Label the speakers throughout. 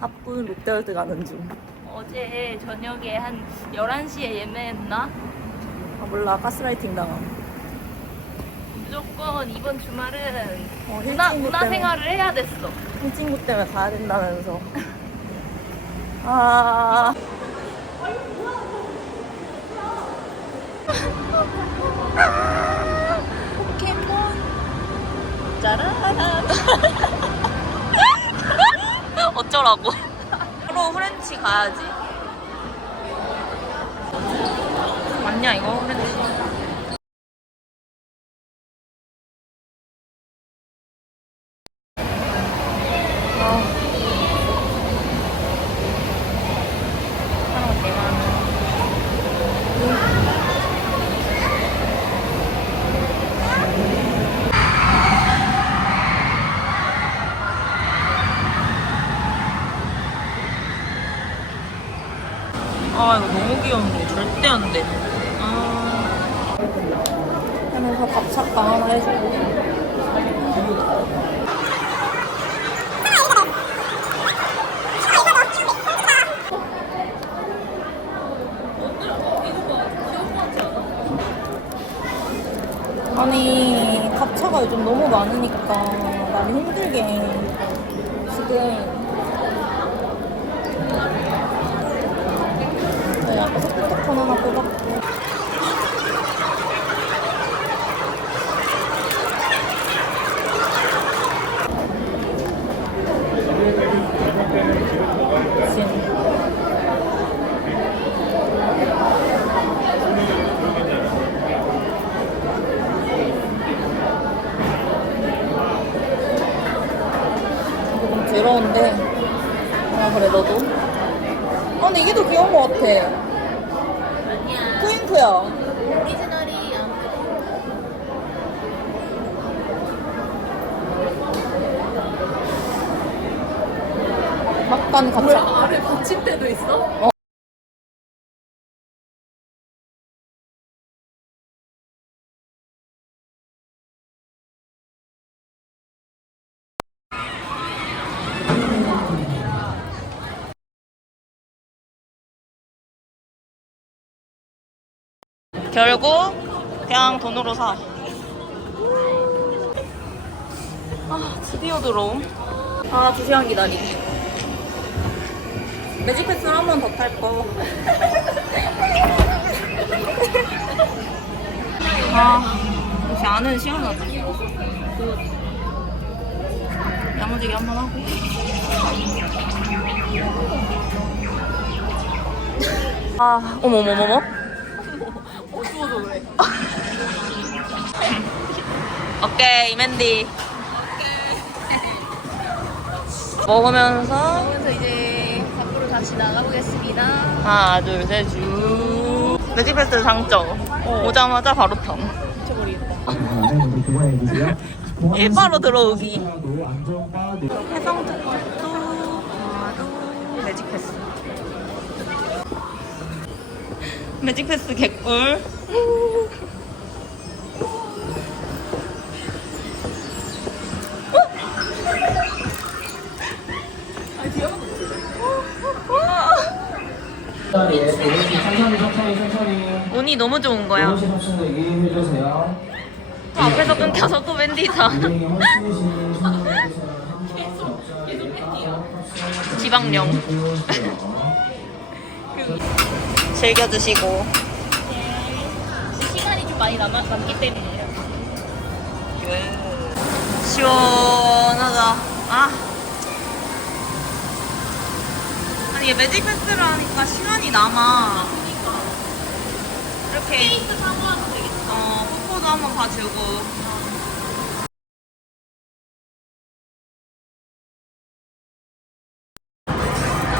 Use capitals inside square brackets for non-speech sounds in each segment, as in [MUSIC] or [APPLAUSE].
Speaker 1: 가쁜 롯데월드 가는 중.
Speaker 2: 어제 저녁에 한 11시에 예매했나?
Speaker 1: 아 몰라 가스라이팅 당함.
Speaker 2: 무조건 이번 주말은
Speaker 1: 어,
Speaker 2: 문화,
Speaker 1: 힐친구
Speaker 2: 문화생활을 해야 됐어.
Speaker 1: 친구 때문에 가야 된다면서. [LAUGHS] 아. 어쩌라고. [LAUGHS] 바로 프렌치 가야지. 맞냐 이거 프렌치? 사람 개 많아. 아 이거 너무 귀여운데 절대 안 돼. 아. 하면서 밥착방 하나 해주고. 아니 갑차가 요즘 너무 많으니까 많이 힘들게 지금 네, 아까 소프트콘 하나 뽑았고 더러운데 아 그래 너도? 아 근데 이게 더 귀여운 것 같아 포인트야?
Speaker 2: 오리지널이
Speaker 1: 막간 가차
Speaker 2: 아래 받침대도 있어?
Speaker 1: 결국 그냥 돈으로 사. 아 드디어 들어옴. 아두 시간 기다리. 매직 패스를 한 번 더 탈 거. 아 역시 안은 시원하다. 야무지게 한 번 하고. 아 어머머머머.
Speaker 2: 어두워서 [LAUGHS] 그래.
Speaker 1: 오케이 맨디. 먹으면서
Speaker 2: 그래서 이제 밖으로 다시 나가보겠습니다.
Speaker 1: 하나 둘 셋쭉. 매직패스 장점. 오자마자 바로 탐
Speaker 2: 미쳐버리겠다. [LAUGHS]
Speaker 1: 일바로 들어오기. 해성 툭툭툭 바로 매직 패스. 매직 패스 개꿀 운이 너무 좋은 거야. 또 앞에서 끊겨서 또 웬디다.
Speaker 3: 운행이 훨씬 신청해주세요
Speaker 1: 지방령 [LAUGHS]
Speaker 2: 시간이 좀 많이 남아, 남기 때문이에요.
Speaker 1: 시원하다. 아. 아니, 이게 매직 패스를 하니까 시간이 남아. 이렇게.
Speaker 2: 페이스 사고 하면 되겠다.
Speaker 1: 어, 뽀뽀도 한번 봐주고.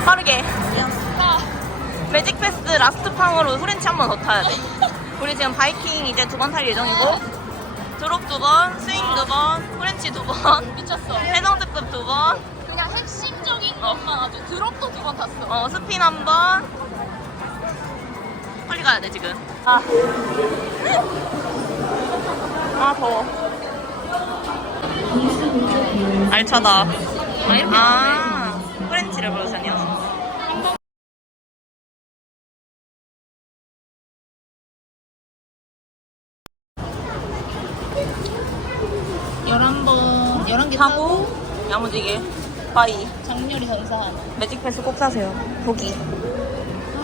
Speaker 1: 빠르게. 매직 패스 라스트 팡으로 후렌치 한 번 더 타야 돼. [LAUGHS] 우리 지금 바이킹 이제 두 번 탈 예정이고, 드롭 두 번, 스윙 두 번, 후렌치 두 번,
Speaker 2: 미쳤어.
Speaker 1: 해성특급 두 번,
Speaker 2: 그냥 핵심적인 것만 아주 드롭도 두 번 탔어.
Speaker 1: 어, 스핀 한 번. 빨리 가야 돼, 지금. 아. 더워. 알차다. 아, 프렌치 레볼루션이었
Speaker 2: 11개
Speaker 1: 사고. 야무지게. 빠이.
Speaker 2: 장렬히 장사
Speaker 1: 매직패스 꼭 사세요. 보기.